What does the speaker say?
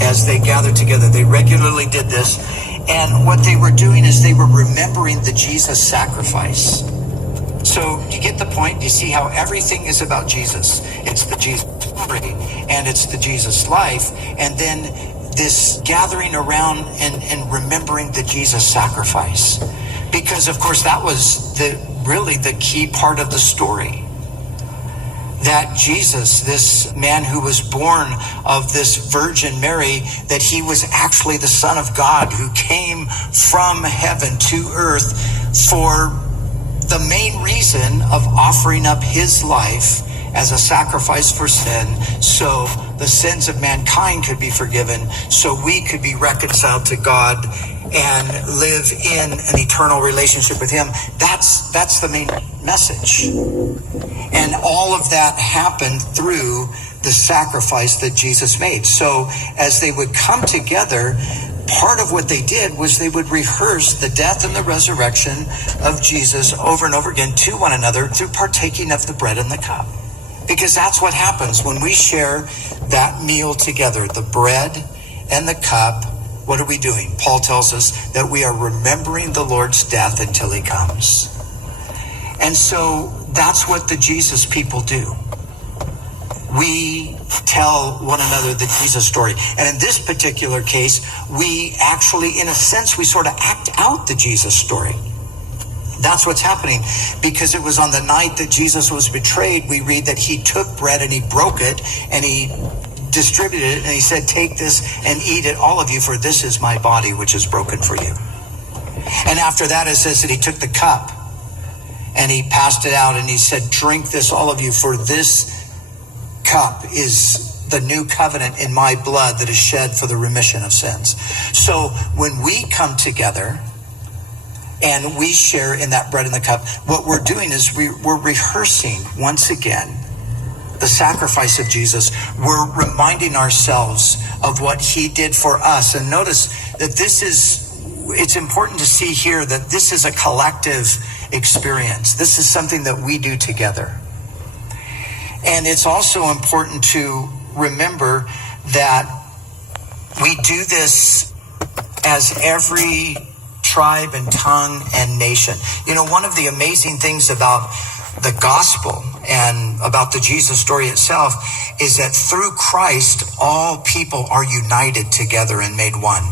as they gathered together. They regularly did this. And what they were doing is they were remembering the Jesus sacrifice. So you get the point? You see how everything is about Jesus. It's the Jesus story and it's the Jesus life. And then this gathering around and remembering the Jesus sacrifice. Because of course that was really the key part of the story. That Jesus, this man who was born of this Virgin Mary, that he was actually the Son of God who came from heaven to earth for the main reason of offering up his life as a sacrifice for sin, so the sins of mankind could be forgiven, so we could be reconciled to God and live in an eternal relationship with him. That's the main message. And all of that happened through the sacrifice that Jesus made. So as they would come together, part of what they did was they would rehearse the death and the resurrection of Jesus over and over again to one another through partaking of the bread and the cup. Because that's what happens when we share that meal together, the bread and the cup. What are we doing? Paul tells us that we are remembering the Lord's death until he comes. And so that's what the Jesus people do. We tell one another the Jesus story. And in this particular case, we actually, in a sense, we sort of act out the Jesus story. That's what's happening, because it was on the night that Jesus was betrayed, we read that he took bread and he broke it and he distributed it and he said, "Take this and eat it, all of you, for this is my body, which is broken for you." And after that, it says that he took the cup and he passed it out and he said, "Drink this, all of you, for this cup is the new covenant in my blood that is shed for the remission of sins." So when we come together and we share in that bread and the cup, what we're doing is we're rehearsing once again the sacrifice of Jesus. We're reminding ourselves of what he did for us. And notice that it's important to see here that this is a collective experience. This is something that we do together. And it's also important to remember that we do this as every tribe and tongue and nation. You know, one of the amazing things about the gospel and about the Jesus story itself is that through Christ, all people are united together and made one.